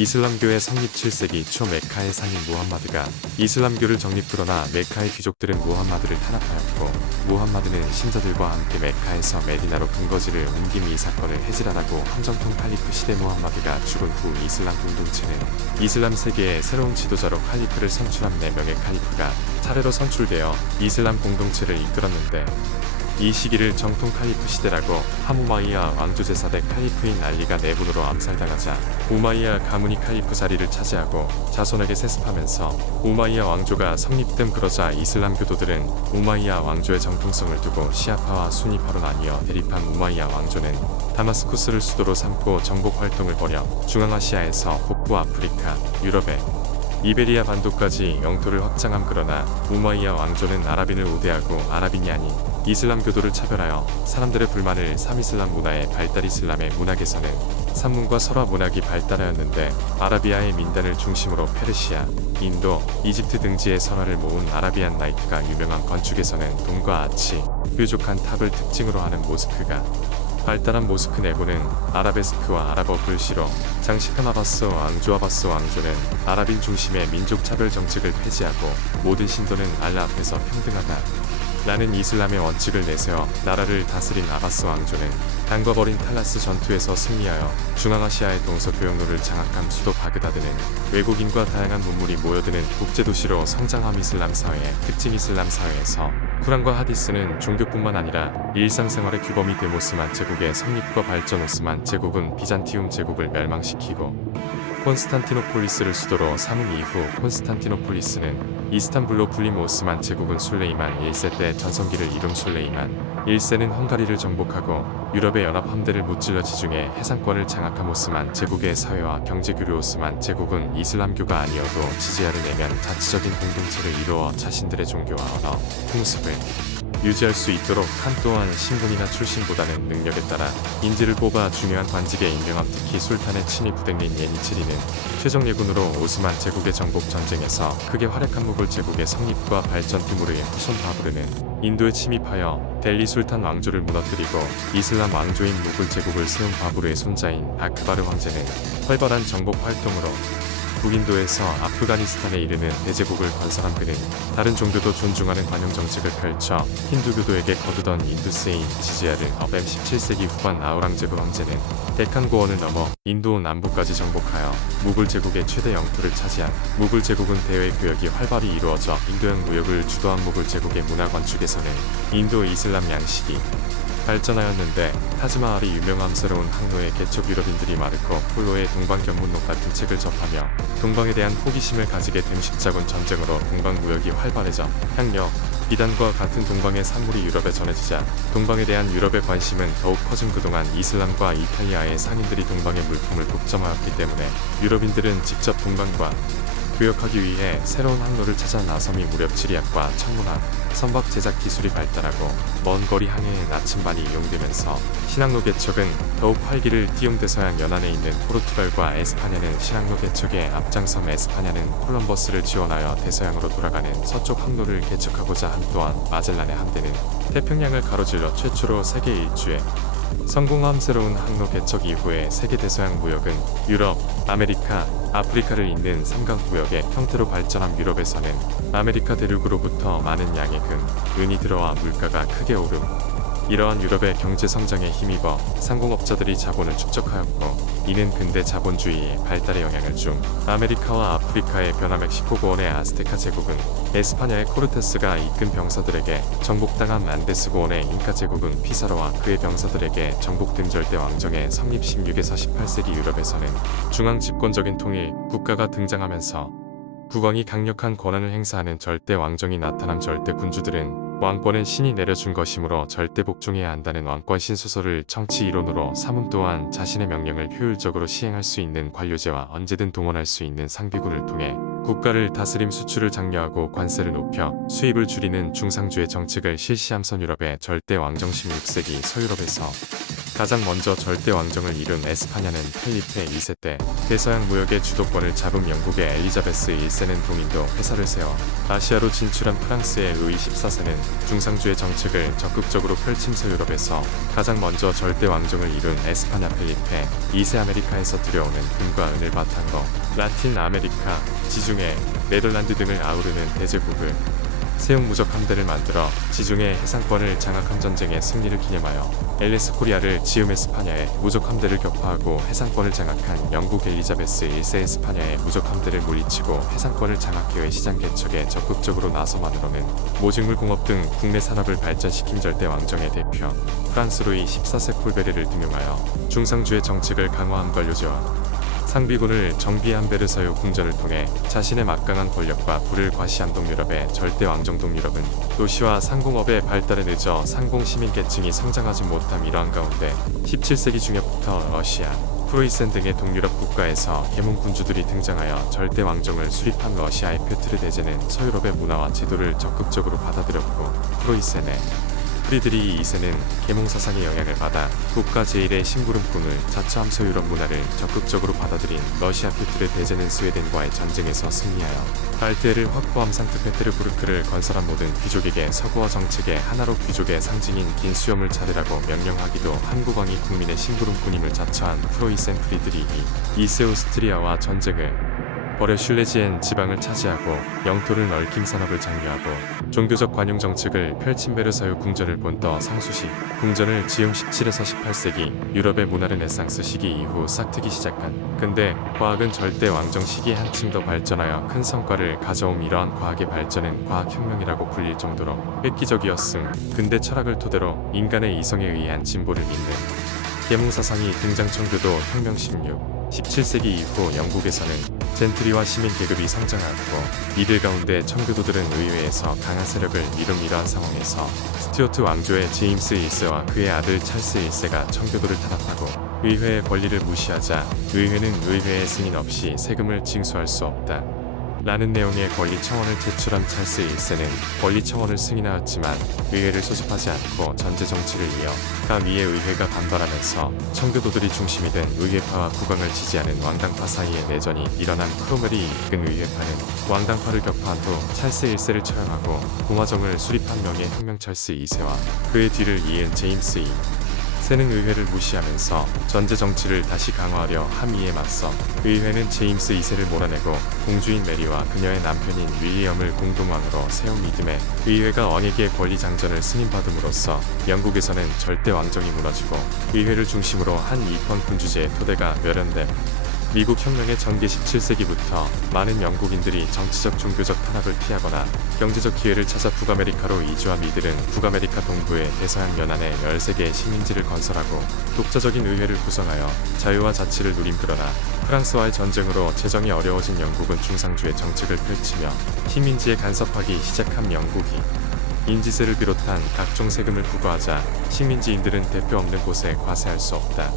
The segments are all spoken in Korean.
이슬람교의 성립 7세기 초 메카의 상인 무함마드가 이슬람교를 정립. 그러나 메카의 귀족들은 무함마드를 탄압하였고 무함마드는 신자들과 함께 메카에서 메디나로 근거지를 옮김. 이 사건을 해지라라고 함정통 칼리프 시대 무함마드가 죽은 후 이슬람 공동체는 이슬람 세계의 새로운 지도자로 칼리프를 선출한 4명의 칼리프가 차례로 선출되어 이슬람 공동체를 이끌었는데, 이 시기를 정통 칼리프 시대라고 함우마이야 왕조 제사대 칼리프인 알리가 내분으로 암살당하자 우마이야 가문이 칼리프 자리를 차지하고 자손에게 세습하면서 우마이야 왕조가 성립됨. 그러자 이슬람 교도들은 우마이야 왕조의 정통성을 두고 시아파와 수니파로 나뉘어 대립한 우마이야 왕조는 다마스쿠스를 수도로 삼고 정복 활동을 벌여 중앙아시아에서 북부 아프리카, 유럽에 이베리아 반도까지 영토를 확장함. 그러나 우마이야 왕조는 아랍인을 우대하고 아랍인이 아닌 이슬람 교도를 차별하여 사람들의 불만을 삼이슬람 문화의 발달. 이슬람의 문학에서는 산문과 설화 문학이 발달하였는데, 아라비아의 민단을 중심으로 페르시아, 인도, 이집트 등지의 설화를 모은 아라비안 나이트가 유명한. 건축에서는 동과 아치, 뾰족한 탑을 특징으로 하는 모스크가 발달한. 모스크 내부는 아라베스크와 아랍어 글씨로 장식한. 아바스 왕조는 아랍인 중심의 민족 차별 정책을 폐지하고 모든 신도는 알라 앞에서 평등하다 라는 이슬람의 원칙을 내세워 나라를 다스린. 아바스 왕조는 당과버린 탈라스 전투에서 승리하여 중앙아시아의 동서 교역로를 장악한. 수도 바그다드는 외국인과 다양한 문물이 모여드는 국제도시로 성장함. 이슬람 사회의 특징. 이슬람 사회에서 쿠란과 하디스는 종교뿐만 아니라 일상생활의 규범이 된. 오스만 제국의 성립과 발전. 오스만 제국은 비잔티움 제국을 멸망시키고 콘스탄티노폴리스를 수도로 삼은 이후 콘스탄티노폴리스는 이스탄불로 불림. 오스만 제국은 술레이만 1세 때 전성기를 이룬. 술레이만 1세는 헝가리를 정복하고 유럽의 연합 함대를 무찔러 지중해 해상권을 장악한. 오스만 제국의 사회와 경제교류. 오스만 제국은 이슬람교가 아니어도 지지야를 내면 자치적인 공동체를 이루어 자신들의 종교와 언어, 풍습을 유지할 수 있도록 한. 또한 신분이나 출신보다는 능력에 따라 인지를 뽑아 중요한 관직에 임명함. 특히 술탄의 친위 부댕린 예니치리는 최종 예군으로 오스만 제국의 정복 전쟁에서 크게 활약한. 무굴 제국의 성립과 발전. 티무르의 후손 바브르는 인도에 침입하여 델리 술탄 왕조를 무너뜨리고 이슬람 왕조인 무굴 제국을 세운. 바브르의 손자인 아크바르 황제는 활발한 정복 활동으로 북인도에서 아프가니스탄에 이르는 대제국을 건설한. 그는 다른 종교도 존중하는 관용 정책을 펼쳐 힌두교도에게 거두던 인두세인 지지야를 업엠. 17세기 후반 아우랑제브 황제는 데칸 고원을 넘어 인도 남부까지 정복하여 무굴 제국의 최대 영토를 차지한. 무굴 제국은 대외 교역이 활발히 이루어져 인도양 무역을 주도한. 무굴 제국의 문화 건축에서는 인도 이슬람 양식이 발전하였는데, 타즈마할이 유명함. 새로운 항로의 개척. 유럽인들이 마르코 폴로의 동방견문록 같은 책을 접하며 동방에 대한 호기심을 가지게 됨. 십자군 전쟁으로 동방 무역이 활발해져 향료, 비단과 같은 동방의 산물이 유럽에 전해지자 동방에 대한 유럽의 관심은 더욱 커짐. 그동안 이슬람과 이탈리아의 상인들이 동방의 물품을 독점하였기 때문에 유럽인들은 직접 동방과 교역하기 위해 새로운 항로를 찾아 나섬이. 무렵 지리학과 천문학, 선박 제작 기술이 발달하고 먼 거리 항해에 나침반이 이용되면서 신항로 개척은 더욱 활기를 띠용. 대서양 연안에 있는 포르투갈과 에스파냐는 신항로 개척에 앞장섬. 에스파냐는 콜럼버스를 지원하여 대서양으로 돌아가는 서쪽 항로를 개척하고자 한. 또한 마젤란의 함대는 태평양을 가로질러 최초로 세계 일주에 성공함. 새로운 항로 개척 이후에 세계 대서양 무역은 유럽, 아메리카, 아프리카를 잇는 삼각무역의 형태로 발전한. 유럽에서는 아메리카 대륙으로부터 많은 양의 금, 은이 들어와 물가가 크게 오름. 이러한 유럽의 경제 성장에 힘입어 상공업자들이 자본을 축적하였고, 이는 근대 자본주의의 발달에 영향을 준. 아메리카와 아프리카의 변화. 멕시코고원의 아스테카 제국은 에스파냐의 코르테스가 이끈 병사들에게 정복당한. 안데스 고원의 잉카 제국은 피사로와 그의 병사들에게 정복된. 절대 왕정의 성립. 16에서 18세기 유럽에서는 중앙 집권적인 통일 국가가 등장하면서 국왕이 강력한 권한을 행사하는 절대 왕정이 나타남. 절대 군주들은 왕권은 신이 내려준 것이므로 절대 복종해야 한다는 왕권 신수설을 정치 이론으로 삼음. 또한 자신의 명령을 효율적으로 시행할 수 있는 관료제와 언제든 동원할 수 있는 상비군을 통해 국가를 다스림. 수출을 장려하고 관세를 높여 수입을 줄이는 중상주의 정책을 실시함. 서유럽의 절대 왕정. 16세기 서유럽에서 가장 먼저 절대 왕정을 이룬 에스파냐는 펠리페 2세 때 대서양 무역의 주도권을 잡은 영국의 엘리자베스 1세는 동인도 회사를 세워 아시아로 진출한 프랑스의 루이 14세는 중상주의 정책을 적극적으로 펼치면서 유럽에서 가장 먼저 절대 왕정을 이룬 에스파냐 펠리페 2세 아메리카에서 들여오는 금과 은을 바탕으로 라틴 아메리카, 지중해, 네덜란드 등을 아우르는 대제국을 세운 무적 함대를 만들어 지중해 해상권을 장악한 전쟁의 승리를 기념하여 엘리스 코리아를 지음 에스파냐의 무적 함대를 격파하고 해상권을 장악한 영국 엘리자베스 1세 에스파냐의 무적 함대를 물리치고 해상권을 장악기의 시장 개척에 적극적으로 나서만으로는 모직물 공업 등 국내 산업을 발전시킨 절대 왕정의 대표 프랑스 루이 14세 콜베르를 등용하여 중상주의 정책을 강화한 걸 요지와 상비군을 정비한 베르사유 궁전을 통해 자신의 막강한 권력과 부를 과시한 동유럽의 절대 왕정 동유럽은 도시와 상공업의 발달에 늦어 상공 시민계층이 성장하지 못한 이러한 가운데 17세기 중엽부터 러시아, 프로이센 등의 동유럽 국가에서 계몽 군주들이 등장하여 절대 왕정을 수립한 러시아의 페트르 대제는 서유럽의 문화와 제도를 적극적으로 받아들였고 프로이센의 프리드리히 2세는 계몽 사상의 영향을 받아 국가 제1의 심부름꾼을 자처하면서 유럽 문화를 적극적으로 받아들인 러시아 페트르 대제는 스웨덴과의 전쟁에서 승리하여 발트해를 확보함 상트페테르부르크를 건설한 모든 귀족에게 서구화 정책의 하나로 귀족의 상징인 긴 수염을 차리라고 명령하기도 한국 왕이 국민의 심부름꾼임을 자처한 프로이센 프리드리히 2세 오스트리아와 전쟁을 벌여 슐레지엔 지방을 차지하고 영토를 넓힘 산업을 장려하고 종교적 관용 정책을 펼친 베르사유 궁전을 본떠 상수시 궁전을 지음 17에서 18세기 유럽의 문화 르네상스 시기 이후 싹트기 시작한 근대 과학은 절대 왕정 시기에 한층 더 발전하여 큰 성과를 가져옴. 이러한 과학의 발전은 과학혁명이라고 불릴 정도로 획기적이었음. 근대 철학을 토대로 인간의 이성에 의한 진보를 믿는 계몽사상이 등장. 청교도 혁명 17세기 이후 영국에서는 젠트리와 시민 계급이 성장하고 이들 가운데 청교도들은 의회에서 강한 세력을 이룬. 이러한 상황에서 스튜어트 왕조의 제임스 1세와 그의 아들 찰스 1세가 청교도를 탄압하고 의회의 권리를 무시하자 의회는 의회의 승인 없이 세금을 징수할 수 없다 라는 내용의 권리 청원을 제출한 찰스 1세는 권리 청원을 승인하였지만 의회를 소집하지 않고 전제 정치를 이어 가 위에 의회가 반발하면서 청교도들이 중심이 된 의회파와 국왕을 지지하는 왕당파 사이의 내전이 일어난. 크로멜이 이끈 의회파는 왕당파를 격파한 후 찰스 1세를 처형하고 공화정을 수립한 명예 혁명 찰스 2세와 그의 뒤를 이은 제임스 2. 세는 의회를 무시하면서 전제 정치를 다시 강화하려 함. 이에 맞서 의회는 제임스 2세를 몰아내고 공주인 메리와 그녀의 남편인 윌리엄을 공동왕으로 세운. 믿음에 의회가 왕에게 권리 장전을 승인받음으로써 영국에서는 절대 왕정이 무너지고 의회를 중심으로 한 이권 군주제의 토대가 멸연됨. 미국 혁명의 전개 17세기부터 많은 영국인들이 정치적 종교적 탄압을 피하거나 경제적 기회를 찾아 북아메리카로 이주한. 이들은 북아메리카 동부의 대서양 연안에 13개의 식민지를 건설하고 독자적인 의회를 구성하여 자유와 자치를 누림. 그러나 프랑스와의 전쟁으로 재정이 어려워진 영국은 중상주의 정책을 펼치며 식민지에 간섭하기 시작한. 영국이 인지세를 비롯한 각종 세금을 부과하자 식민지인들은 대표 없는 곳에 과세할 수 없다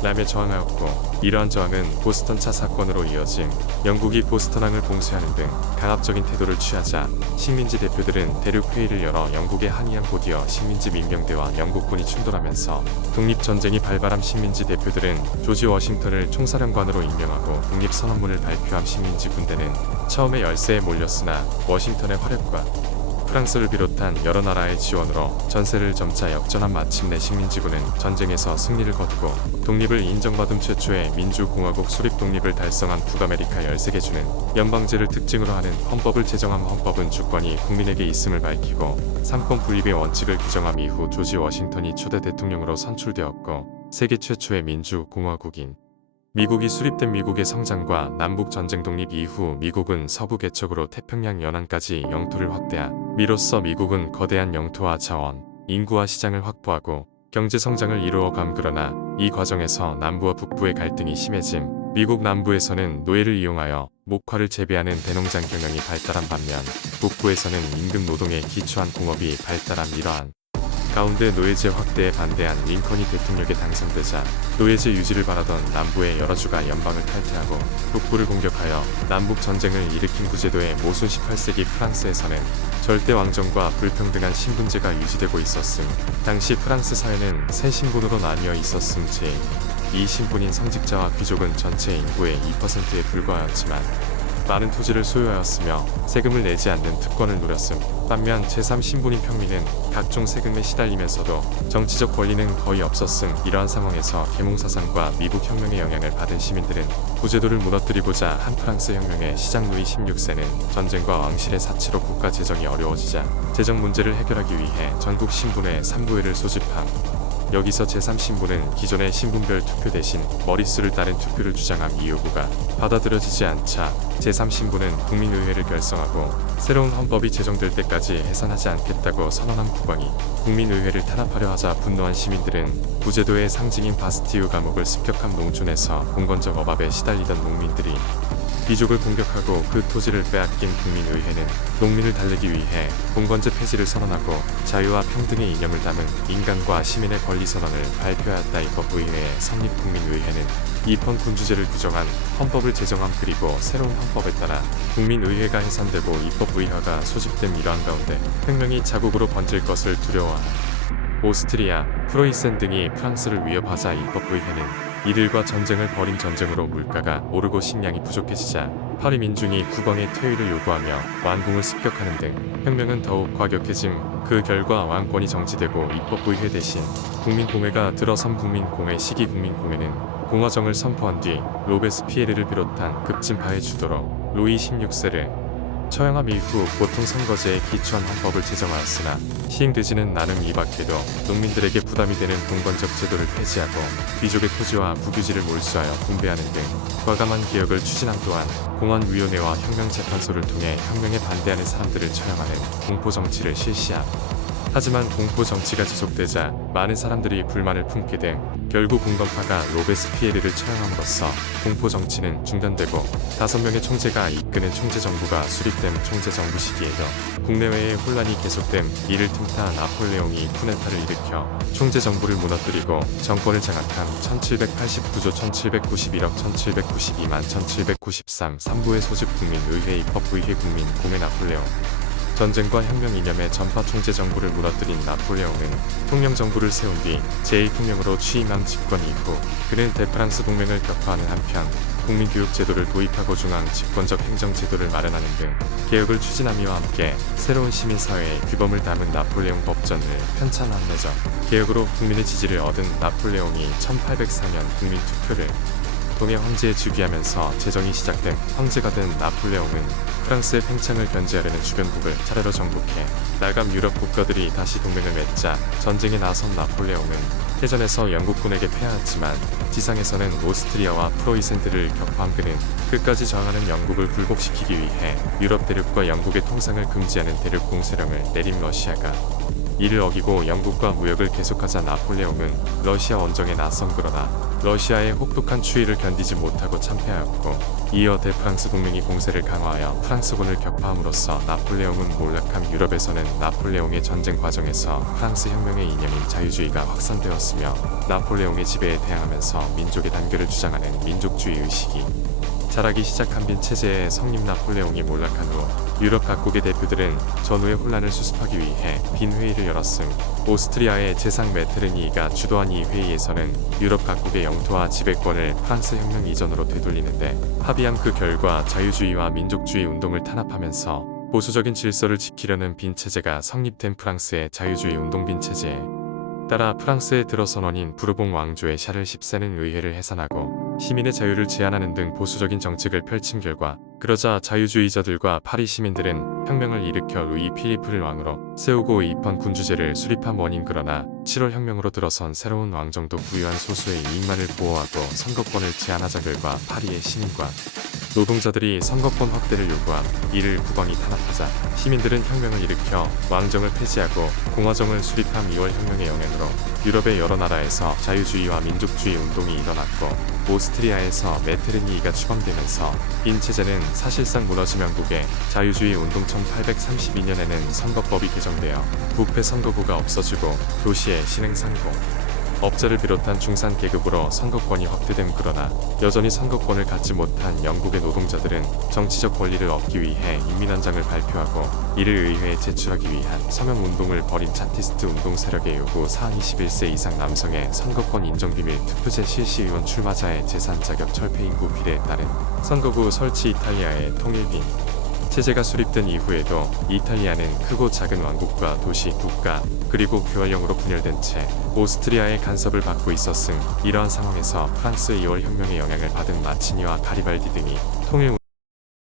라며 저항하였고, 이러한 저항은 보스턴 차 사건으로 이어짐. 영국이 보스턴항을 봉쇄하는 등 강압적인 태도를 취하자 식민지 대표들은 대륙회의를 열어 영국에 항의한. 곧이어 식민지 민병대와 영국군이 충돌하면서 독립전쟁이 발발함. 식민지 대표들은 조지 워싱턴을 총사령관으로 임명하고 독립선언문을 발표함. 식민지 군대는 처음에 열세에 몰렸으나 워싱턴의 화력과 프랑스를 비롯한 여러 나라의 지원으로 전세를 점차 역전한. 마침내 식민지군은 전쟁에서 승리를 거두고 독립을 인정받은. 최초의 민주공화국 수립. 독립을 달성한 북아메리카 13개 주는 연방제를 특징으로 하는 헌법을 제정함. 헌법은 주권이 국민에게 있음을 밝히고 삼권 분립의 원칙을 규정함. 이후 조지 워싱턴이 초대 대통령으로 선출되었고 세계 최초의 민주공화국인 미국이 수립된. 미국의 성장과 남북전쟁 독립 이후 미국은 서부 개척으로 태평양 연안까지 영토를 확대함으로써 미국은 거대한 영토와 자원, 인구와 시장을 확보하고 경제 성장을 이루어감. 그러나 이 과정에서 남부와 북부의 갈등이 심해짐. 미국 남부에서는 노예를 이용하여 목화를 재배하는 대농장 경영이 발달한 반면 북부에서는 임금 노동에 기초한 공업이 발달함. 이러한 가운데 노예제 확대에 반대한 링컨이 대통령에 당선되자 노예제 유지를 바라던 남부의 여러 주가 연방을 탈퇴하고 북부를 공격하여 남북 전쟁을 일으킨 구제도의 모순 18세기 프랑스에서는 절대 왕정과 불평등한 신분제가 유지되고 있었음. 당시 프랑스 사회는 세 신분으로 나뉘어 있었음. 이 신분인 성직자와 귀족은 전체 인구의 2%에 불과하였지만 많은 토지를 소유하였으며 세금을 내지 않는 특권을 누렸음. 반면 제3신분인 평민은 각종 세금에 시달리면서도 정치적 권리는 거의 없었음. 이러한 상황에서 계몽사상과 미국 혁명의 영향을 받은 시민들은 구제도를 무너뜨리고자 한 프랑스 혁명의 시작 루이 16세는 전쟁과 왕실의 사치로 국가 재정이 어려워지자 재정 문제를 해결하기 위해 전국 신분의 3부회를 소집함. 여기서 제3신분은 기존의 신분별 투표 대신 머릿수를 따른 투표를 주장함. 이 요구가 받아들여지지 않자 제3신분은 국민의회를 결성하고 새로운 헌법이 제정될 때까지 해산하지 않겠다고 선언한 국왕이 국민의회를 탄압하려 하자 분노한 시민들은 구제도의 상징인 바스티유 감옥을 습격한 농촌에서 봉건적 억압에 시달리던 농민들이 귀족을 공격하고 그 토지를 빼앗긴 국민의회는 농민을 달래기 위해 봉건제 폐지를 선언하고 자유와 평등의 이념을 담은 인간과 시민의 권리 선언을 발표하였다. 입법의회의 성립. 국민의회는 입헌 군주제를 규정한 헌법을 제정함. 그리고 새로운 헌법에 따라 국민의회가 해산되고 입법의회가 소집된 이러한 가운데 혁명이 자국으로 번질 것을 두려워하는 오스트리아, 프로이센 등이 프랑스를 위협하자 입법의회는 이들과 전쟁을 벌인 전쟁으로 물가가 오르고 식량이 부족해지자 파리 민중이 국왕의 퇴위를 요구하며 왕궁을 습격하는 등 혁명은 더욱 과격해짐. 그 결과 왕권이 정지되고 입법의회 대신 국민공회가 들어선 국민공회 시기. 국민공회는 공화정을 선포한 뒤 로베스피에르를 비롯한 급진파의 주도로 루이 16세를 처형함. 이후 보통 선거제에 기초한 헌법을 제정하였으나 시행되지는 않음. 이 밖에도 농민들에게 부담이 되는 봉건적 제도를 폐지하고 귀족의 토지와 국유지를 몰수하여 분배하는 등 과감한 개혁을 추진함. 또한 공안위원회와 혁명재판소를 통해 혁명에 반대하는 사람들을 처형하는 공포정치를 실시함. 하지만 공포정치가 지속되자 많은 사람들이 불만을 품게 됨. 결국 공건파가 로베스피에르를 처형함으로써 공포정치는 중단되고 5명의 총재가 이끄는 총재정부가 수립됨. 총재정부 시기에도 국내외의 혼란이 계속됨. 이를 틈타 나폴레옹이 쿠데타를 일으켜 총재정부를 무너뜨리고 정권을 장악함. 1789조 1791억 1792만 1793 3부의 소집. 국민의회 입법의회 국민공회. 나폴레옹 전쟁과 혁명 이념의 전파 총재 정부를 무너뜨린 나폴레옹은 통영정부를 세운 뒤 제1통령으로 취임한 집권 이후 그는 대프랑스 동맹을 격파하는 한편 국민교육제도를 도입하고 중앙 집권적 행정제도를 마련하는 등 개혁을 추진하미와 함께 새로운 시민사회의 규범을 담은 나폴레옹 법전을 편찬함내죠. 개혁으로 국민의 지지를 얻은 나폴레옹이 1804년 국민투표를 통해 황제에 즉위하면서 제정이 시작된 황제가 된 나폴레옹은 프랑스의 팽창을 견제하려는 주변국을 차례로 정복해 나감 유럽 국가들이 다시 동맹을 맺자 전쟁에 나선 나폴레옹은 해전에서 영국군에게 패하였지만 지상에서는 오스트리아와 프로이센트를 격파한. 그는 끝까지 저항하는 영국을 굴복시키기 위해 유럽 대륙과 영국의 통상을 금지하는 대륙 공세령을 내린. 러시아가 이를 어기고 영국과 무역을 계속하자 나폴레옹은 러시아 원정에 나선. 그러나 러시아의 혹독한 추위를 견디지 못하고 참패하였고 이어 대프랑스 동맹이 공세를 강화하여 프랑스군을 격파함으로써 나폴레옹은 몰락함. 유럽에서는 나폴레옹의 전쟁 과정에서 프랑스 혁명의 이념인 자유주의가 확산되었으며 나폴레옹의 지배에 대항하면서 민족의 단결을 주장하는 민족주의 의식이 자라기 시작한 빈 체제의 성립. 나폴레옹이 몰락한 후 유럽 각국의 대표들은 전후의 혼란을 수습하기 위해 빈 회의를 열었음. 오스트리아의 제상 메테르니히가 주도한 이 회의에서는 유럽 각국의 영토와 지배권을 프랑스 혁명 이전으로 되돌리는데 합의한. 그 결과 자유주의와 민족주의 운동을 탄압하면서 보수적인 질서를 지키려는 빈 체제가 성립된. 프랑스의 자유주의 운동. 빈 체제에 따라 프랑스의 들어선원인 부르봉 왕조의 샤를 10세는 의회를 해산하고 시민의 자유를 제한하는 등 보수적인 정책을 펼친 결과 그러자 자유주의자들과 파리 시민들은 혁명을 일으켜 루이 필리프를 왕으로 세우고 입헌 군주제를 수립한. 원인. 그러나 7월 혁명으로 들어선 새로운 왕정도 부유한 소수의 이익만을 보호하고 선거권을 제한하자 결과 파리의 시민과 노동자들이 선거권 확대를 요구함. 이를 국왕이 탄압하자 시민들은 혁명을 일으켜 왕정을 폐지하고 공화정을 수립함. 2월 혁명의 영향으로 유럽의 여러 나라에서 자유주의와 민족주의 운동이 일어났고 오스트리아에서 메테르니히가 추방되면서 빈 체제는 사실상 무너진 영국의 자유주의 운동 1832년에는 선거법이 개정되어 부패 선거구가 없어지고 도시의 신행 상공, 업자를 비롯한 중산 계급으로 선거권이 확대됨. 그러나 여전히 선거권을 갖지 못한 영국의 노동자들은 정치적 권리를 얻기 위해 인민헌장을 발표하고 이를 의회에 제출하기 위한 서명운동을 벌인 차티스트 운동 세력의 요구 사항 21세 이상 남성의 선거권 인정 비밀 투표제 실시 의원 출마자의 재산 자격 철폐 인구 비례에 따른 선거구 설치 이탈리아의 통일빈 체제가 수립된 이후에도 이탈리아는 크고 작은 왕국과 도시, 국가, 그리고 교활령으로 분열된 채 오스트리아의 간섭을 받고 있었음. 이러한 상황에서 프랑스 2월 혁명의 영향을 받은 마치니와 가리발디 등이 통일